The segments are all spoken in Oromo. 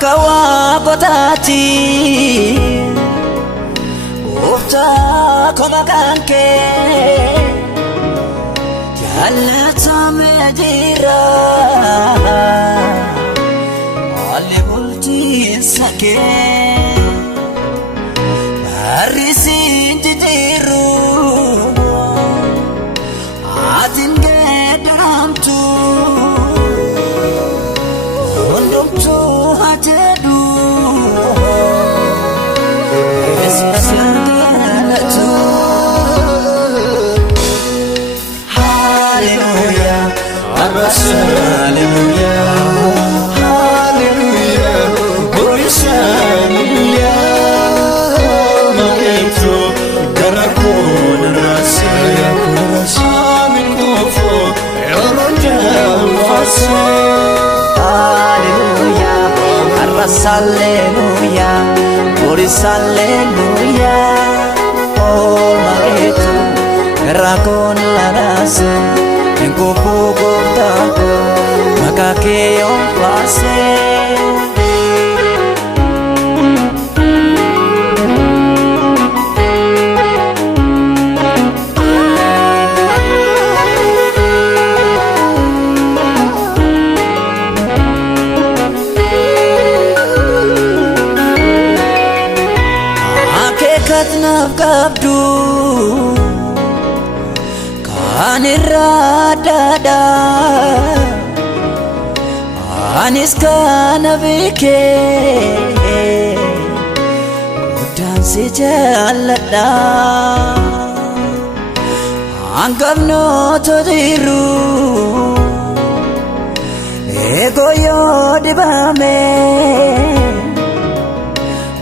Kawakotati Ufta komakanke Jallata medira Ali multi sake Arisi tidiru Atin gedamtu Undumtu hatedu Hallelujah, hallelujah, hallelujah, hallelujah. Magetu karakon rasaya, amin kofo eronja wasa. Hallelujah, hallelujah, hallelujah. Oh magetu karakon larase. Engkupu kotaku makake yang plase Hakikat nafkabdu Aniradada Anis kana bike Udan si jalada Anggap no todiru Ego yo dibame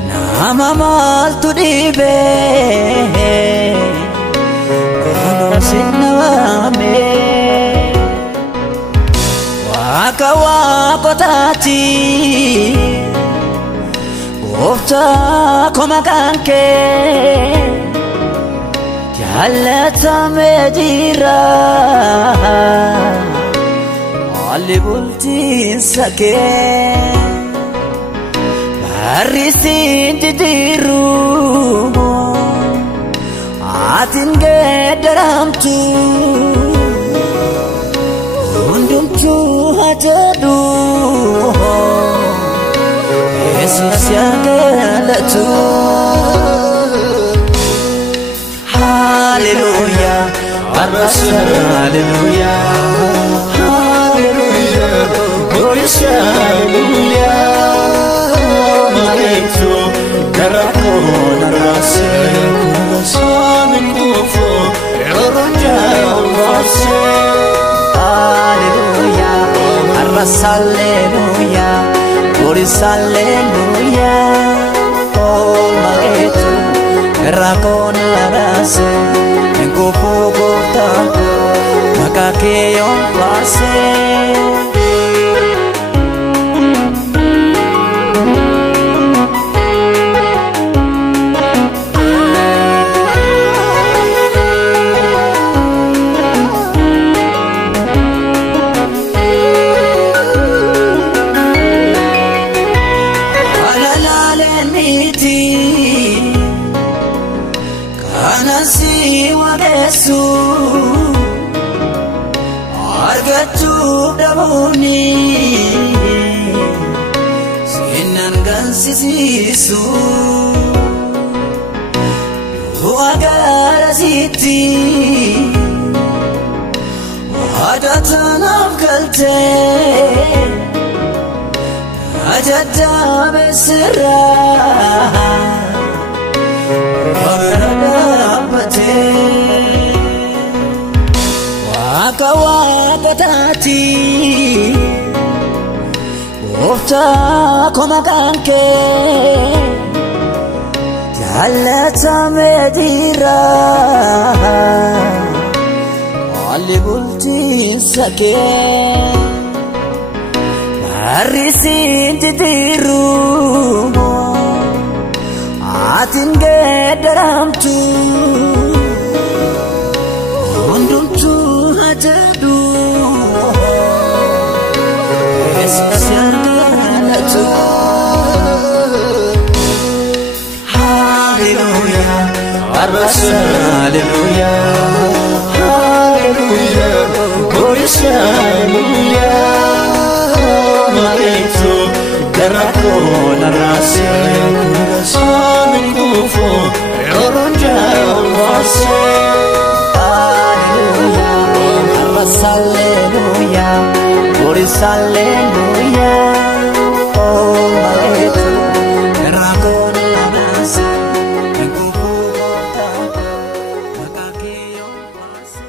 Nama mal tu dibe Sinawame Wakawakotati Ufta komakanke Jallata medira Ali bulti sake Barisi tidiru Atin gedamtu Undumtu hajadu Yesus yang galatu Hallelujah, hallelujah, hallelujah, hallelujah. Magetu karakon rasaya Amin kofo eronja wasa. Hallelujah, hallelujah, hallelujah. Oh magetu karakon larase Engkupu kotaku makake yang plase Kanasi wagesu argatu dabuni sinan gansisisu wagara siti wadatana kalte ajada besra Wakawaka ummataati Ofta koma kanke Jallata medira Ali bulti sake Marisin titiru Atin gederamtu Onduntu hajadu Esasianatu Hallelujah Arbasa Hallelujah Hallelujah Glorious Hallelujah Maretu Garako Narase Samikufo Eronja Vase Hallelujah, glory, hallelujah. Oh, hallelujah. Eragon la nasa, enkupu kota, makakiyo pase.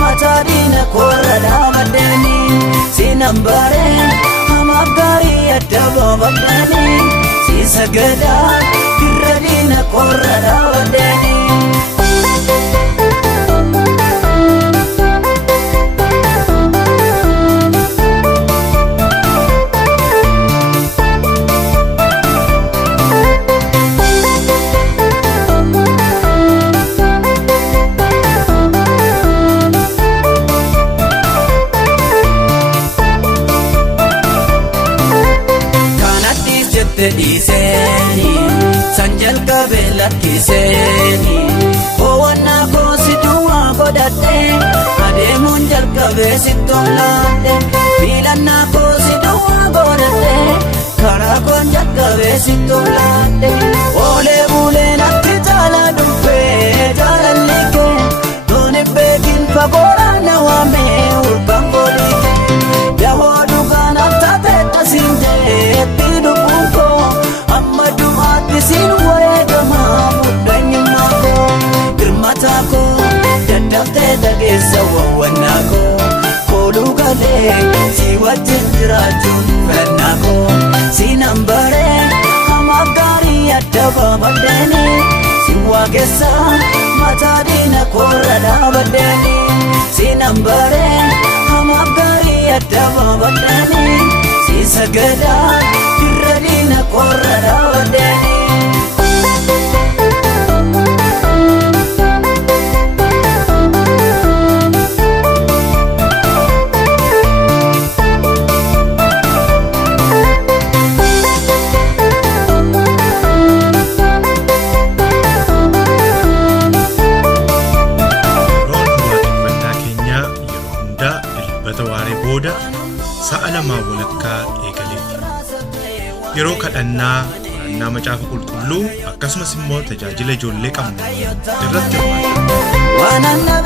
Matadina korada madani sinambare hamagari adaba madani sisagada kiradina korada madani Diseni sanjal kabela kiseni owana ko sidua godate ade munjal kabesi tolate bilana ko sidua godate kara konjal kabesi tolate ole bule nakitala dumpe jalalike done begin pagora na wame ubangoli yahodu kana tate tasinje tidu Sin wega mamu danyamako girmatako dadafte dagesa wawanako kolugale siwatin jirajun fenako sinambare hamagari adaba badani siwagesa matadina korada badani sinambare hamagari adaba badani sisagada kiradina korada badani Sa'alama walakkaa eegaleeti. Yeroo kadhannaa macaafa qulqulluu akkasumas immoo tajaajila ijoollee qabnu irratti hirmaata.